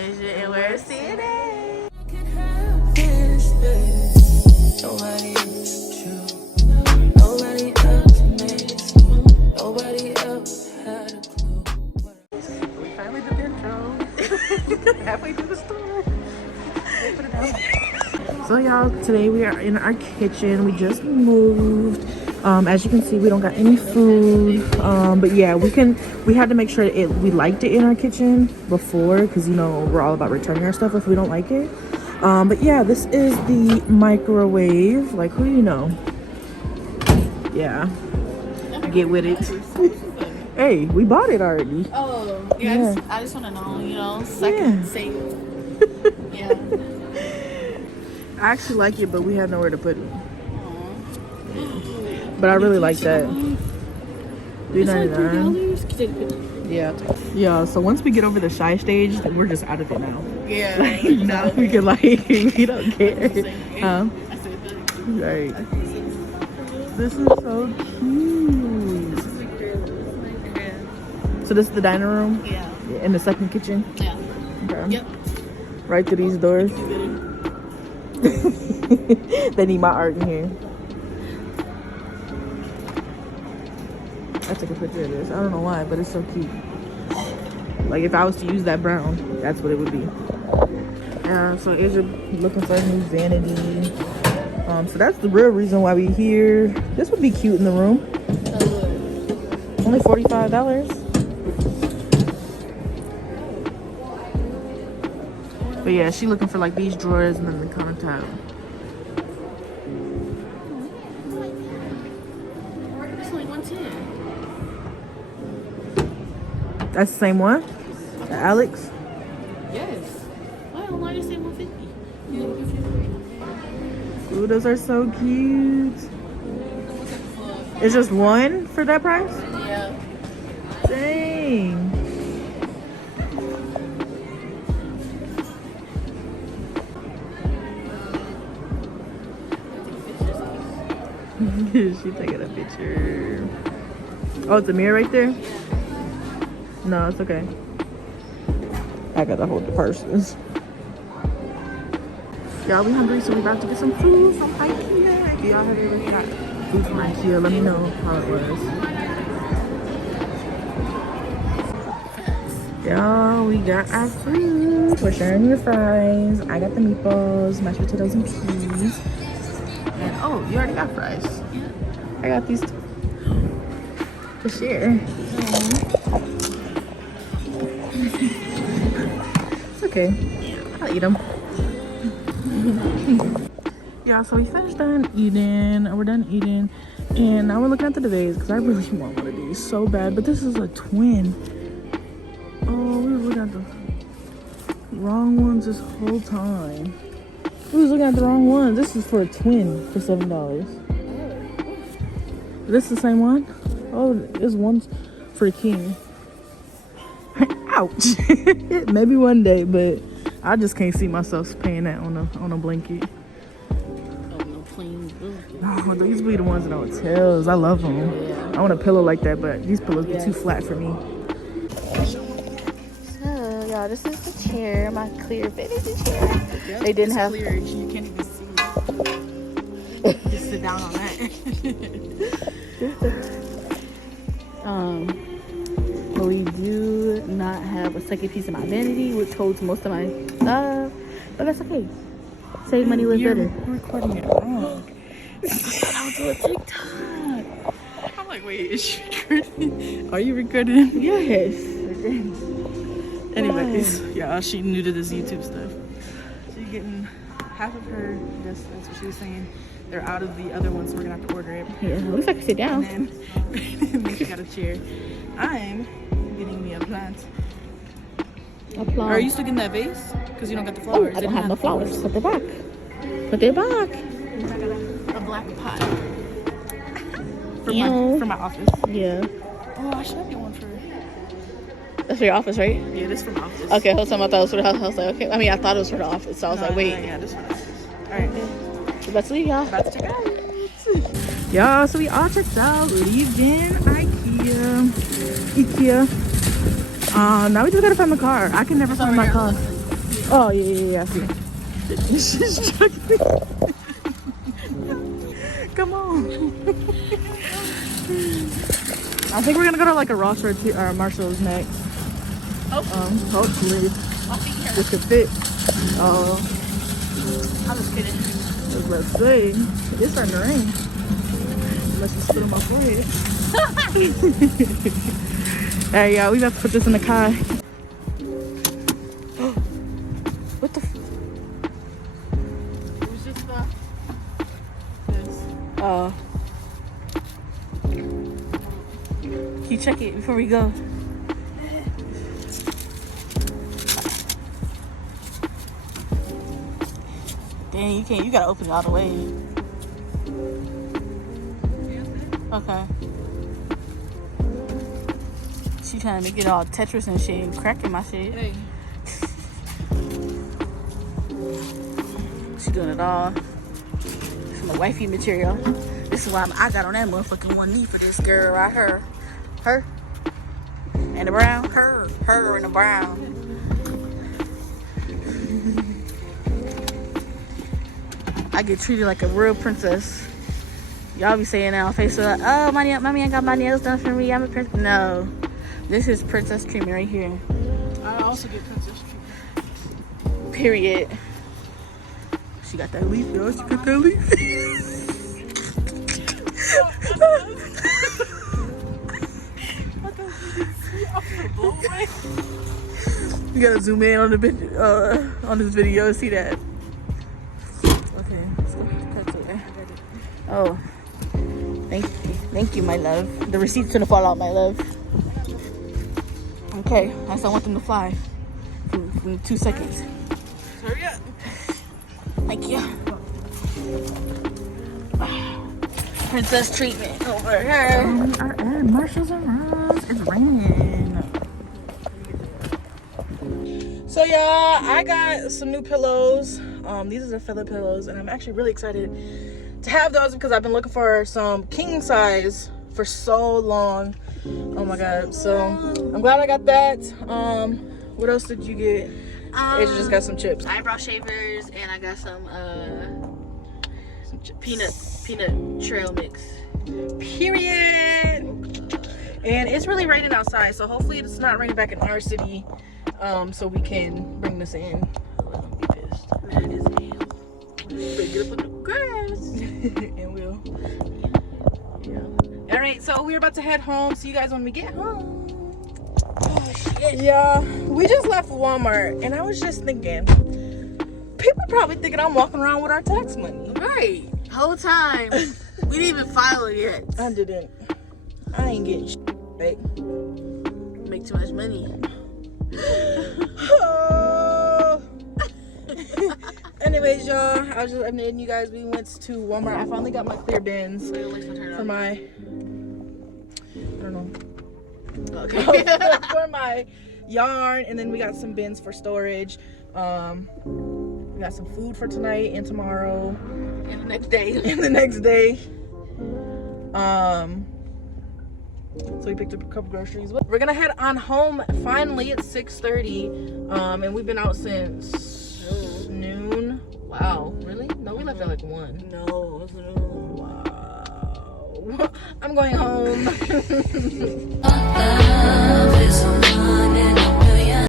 Asia, and we're seeing it. Nobody else you. Nobody else makes you. Nobody else had a clue. We finally did the intro. Halfway through the store. Put it down. So y'all, today we are in our kitchen. We just moved. As you can see, we don't got any food. But yeah, we had to make sure we liked it in our kitchen before, because you know we're all about returning our stuff if we don't like it. But yeah, this is the microwave. Like, who do you know? Yeah, get with it. Hey, we bought it already. Oh, yeah. I just want to know, you know, second safe. Yeah. I actually like it, but we had nowhere to put it. But I really like that. $3.99. Yeah. So once we get over the shy stage, we're just out of it now. Yeah. Like, now we can we don't care. Right. This is so cute. So this is the dining room. Yeah. And the second kitchen. Yeah. Okay. Yep. Right through these doors. They need my art in here. I took a picture of this. I don't know why, but it's so cute. Like if I was to use that brown, that's what it would be. So Asia looking for a new vanity. So that's the real reason why we here. This would be cute in the room. Only $45. But yeah, she looking for like these drawers and then the countertop. It's like 110. That's the same one? The Alex? Yes. Well, why did you say 150? Ooh, those are so cute. It's just one for that price? Yeah. Dang. She taking a picture. Oh, it's a mirror right there? No, it's okay. I gotta hold the purses. Y'all, we hungry, so we about to get some food from IKEA. If y'all have ever got food from IKEA, let me know how it was. Y'all, we got our food. We're sharing your fries. I got the meatballs, mashed potatoes, and peas. And oh, you already got fries. Yeah. I got these too. To share. It's okay. I'll eat them. Yeah, so we finished done eating. We're done eating. And now we're looking at the duvets because I really want one of these so bad. But this is a twin. Oh, we were looking at the wrong ones this whole time. We was looking at the wrong ones. This is for a twin for $7. This the same one? Oh, this one's for a king. Ouch. Maybe one day, but I just can't see myself paying that on a blanket. Oh, no plain blanket. Oh, these be the ones in hotels. I love them. Yeah. I want a pillow like that, but these pillows be too flat for me. So, y'all, this is the chair, my clear vanity chair. Yep, they didn't have clear. You can't even see. Just sit down on that. But we do not have a second piece of my vanity, which holds most of my stuff. But that's okay. Save money, live better. You're recording it wrong. I'll do a TikTok. I'm like, wait, is she recording? Are you recording? Yes. Anyways, yeah, she new to this YouTube stuff. She's getting half of her. That's what she was saying. They're out of the other ones, so we're gonna have to order it. Yeah, at least I can sit down. And then she got a chair. I'm getting me a plant. Are you still getting that vase? Because you don't got the flowers. Oh, I don't have no flowers. Put them back. Put them back. I got a black pot for my office. Yeah. Oh, I should have get one for. That's for your office, right? Yeah, this is for my office. Okay, whole time I thought it was for the house. I was like, okay. I mean, I thought it was for the office, so I was like, wait. Yeah, this is for the office. All right. We're about to leave, y'all. About to check out. Y'all, so we all checked out. Leaving IKEA. Now we just gotta find the car. I can never find my car. Oh, yeah, I see. She's chugging. Come on. I think we're gonna go to like a Ross or Marshall's next. Hopefully this could fit. Oh, I'm just kidding. let's see. It's starting to rain. Unless you spit on my forehead. Hey, yeah, we have to put this in the car. What the? It was just this. Can you check it before we go? Dang, you can't. You gotta open it all the way. Okay. She trying to make it all Tetris and shit and cracking my shit. Hey. She doing it all. Some wifey material. This is why I got on that motherfucking one knee for this girl right here. Her. And the brown. Her and the brown. I get treated like a real princess. Y'all be saying that on Facebook, like, oh, mommy, I got my nails done for me. I'm a princess. No. This is princess treatment right here. I also get princess treatment. Period. She got that leaf, y'all. She got that leaf. You gotta zoom in on the on this video and see that. Okay, let's go cut to there. Oh, thank you, my love. The receipt's gonna fall out, my love. Okay, I still want them to fly in 2 seconds. Hurry up. Thank you. Princess treatment over here. We are at Marshall's and Ross. It's raining. So y'all, I got some new pillows. These are the feather pillows, and I'm actually really excited to have those because I've been looking for some king size for so long. Oh my god! So I'm glad I got that. What else did you get? Asia just got some chips. Eyebrow shavers, and I got some peanut trail mix. Period. And it's really raining outside, so hopefully it's not raining back in our city, so we can bring this in. Don't be pissed. That is hell. Better get up on the grass. And we'll. Yeah. All right, so we're about to head home. See you guys when we get home. Oh shit. Yeah, we just left Walmart, and I was just thinking, people probably thinking I'm walking around with our tax money. Right. Whole time. We didn't even file it yet. I didn't. I ain't getting shit, right? Make too much money. Oh. Anyways, y'all, I was just updating you guys. We went to Walmart. I finally got my clear bins for my, I don't know. Okay. For my yarn, and then we got some bins for storage. We got some food for tonight and tomorrow And the next day. and the next day. So we picked up a couple groceries. We're gonna head on home finally at 6:30. And we've been out since noon. Wow. Really? No, we left at like 1. No, it was noon. Wow. I'm going home.